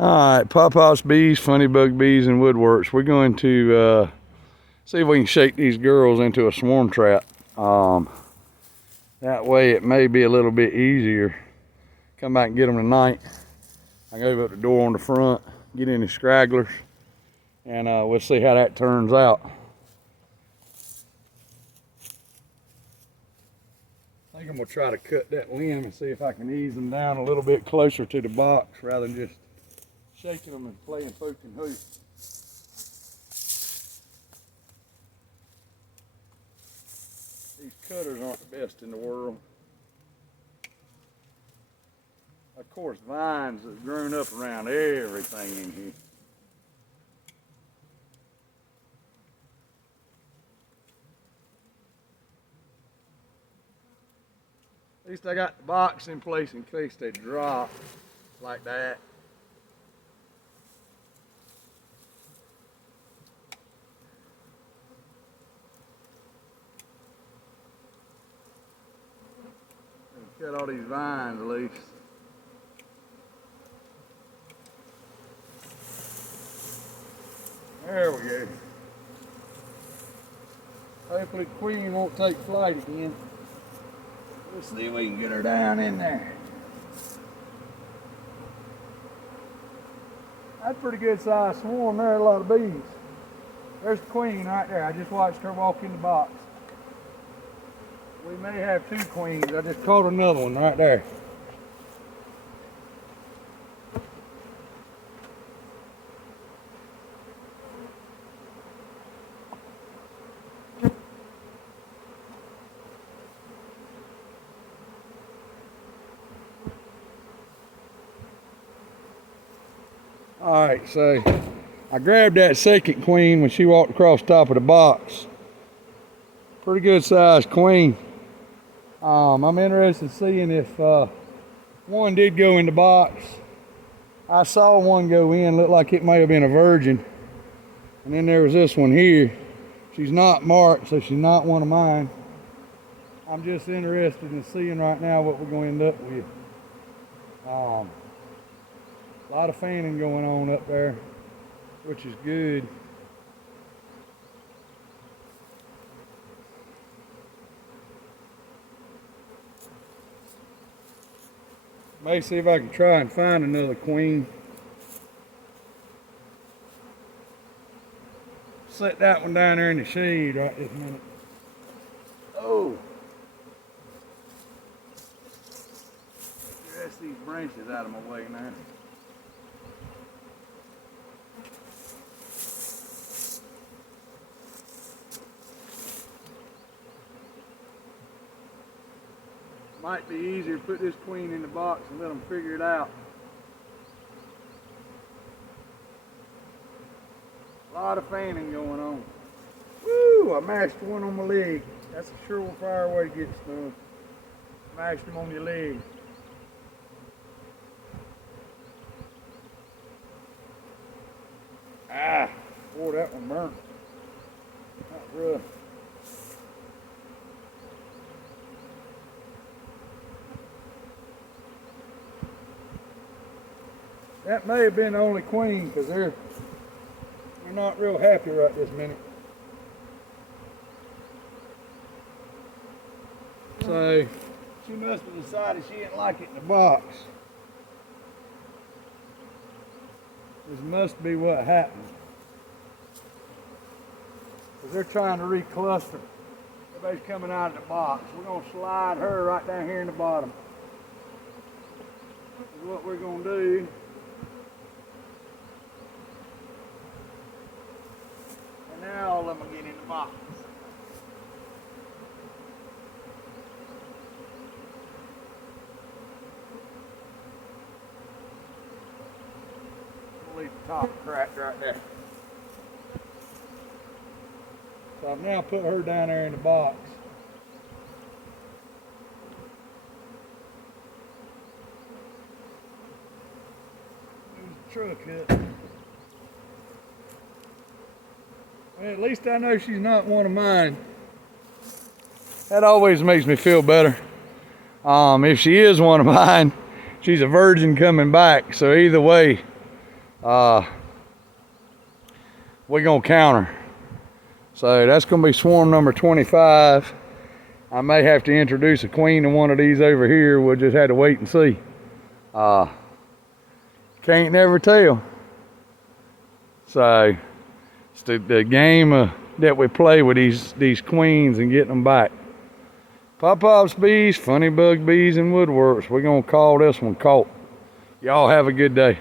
All right, Pop House Bees, Funny Bug Bees, and Woodworks. We're going to see if we can shake these girls into a swarm trap. That way it may be a little bit easier. Come back and get them tonight. I can open up the door on the front, get any scragglers, and we'll see how that turns out. I think I'm gonna try to cut that limb and see if I can ease them down a little bit closer to the box rather than just shaking them and playing poke and hoop. These cutters aren't the best in the world. Of course, vines have grown up around everything in here. At least I got the box in place in case they drop like that. Cut all these vines loose. There we go. Hopefully the queen won't take flight again. Let's see if we can get her down in there. That's a pretty good sized swarm there, a lot of bees. There's the queen right there. I just watched her walk in the box. We may have two queens. I just caught another one right there. All right, so I grabbed that second queen when she walked across the top of the box. Pretty good sized queen. I'm interested in seeing if one did go in the box. I saw one go in, looked like it may have been a virgin. And then there was this one here. She's not marked, so she's not one of mine. I'm just interested in seeing right now what we're going to end up with. A lot of fanning going on up there, which is good. May see if I can try and find another queen. Set that one down there in the shade right this minute. Oh! Get these branches out of my way now. Might be easier to put this queen in the box and let them figure it out. A lot of fanning going on. Woo! I mashed one on my leg. That's a surefire way to get stung. Mashed them on your leg. Ah! Boy, that one burnt. That's rough. That may have been the only queen because they're not real happy right this minute. So she must have decided she didn't like it in the box. This must be what happened. Because they're trying to recluster. Everybody's coming out of the box. We're going to slide her right down here in the bottom. This is what we're going to do. Now all of them will get in the box. We'll leave the top cracked right there. So I've now put her down there in the box. There's the truck up. Well, at least I know she's not one of mine. That always makes me feel better. If she is one of mine, she's a virgin coming back. So either way, We're gonna count her. So that's gonna be swarm number 25. I may have to introduce a queen to one of these over here. We'll just have to wait and see. Can't never tell. So it's the game that we play with these queens and getting them back. Pop-Pop's bees, funny bug bees and woodworks. We're gonna call this one caught. Y'all have a good day.